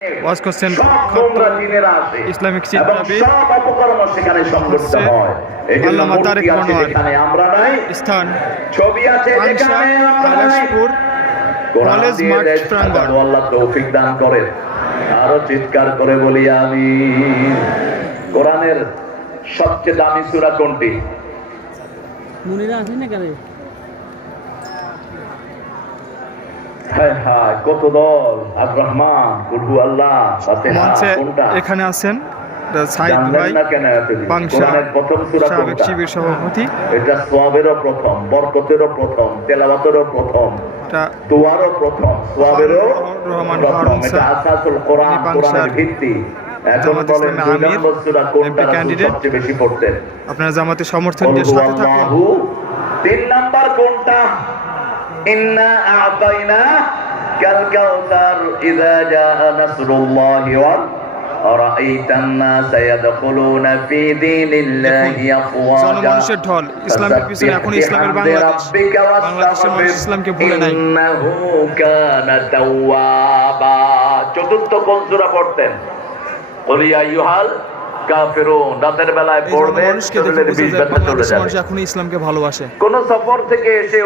ওয়াজ করছেন ইসলামিক শিক্ষাবিদ আল্লামা তারেক মনোয়ার। স্থান পাংশা আলাসপুর কলেজ মাঠ প্রাঙ্গণ। আল্লাহ তৌফিক দান করেন। আরো চিৎকার করে বলি আমিন। কোরআনের সবচেয়ে দামি সূরা কোনটি? মুনিরা আছে না কেন? হ্যাঁ হ্যাঁ, কত দল! আর রহমান, কুলহু আল্লাহ, ফাতিহা কোনটা? এখানে আছেন সাইদ ভাই পাংশা সাবেক শিবির সভাপতি। এটা সওয়াবেরও প্রথম, বরকতেরও প্রথম, তেলাওয়াতেরও প্রথম, দোয়ারও প্রথম, সওয়াবেরও প্রথম। এটা আসাসুল কোরআন, কোরআনের ভিত্তি। এখন বলেন দুই নম্বর সূরা কোনটা সবচেয়ে বেশি পড়তেন? আপনারা জামাতে সমর্থন দিয়ে সাথে থাকুন। তিন নাম্বার কোনটা? ইন্না আ'তাইনা কাল কাউসার ইযা জাআ নাসরুল্লাহি ওয়াল রাআইতান নাসা ইয়াদখুলুনা ফি দীনিল্লাহি আফওয়াজা। জনমানুষের ঢল ইসলামের পিছনে, এখন ইসলামের বাংলাদেশ। বাংলাদেশের মানুষ ইসলামকে ভুলে নাই। ইন্নাহু কানা তাওয়াবা। চতুর্থ কোন সূরা পড়তেন? কুল ইয়া আইয়ুহাল কাফিরুন। রাতের বেলায় পড়বেন, শরীরের বিষ ব্যথা চলে যাবে। এখন ইসলামকে ভালোবাসে। কোন সফর থেকে এসে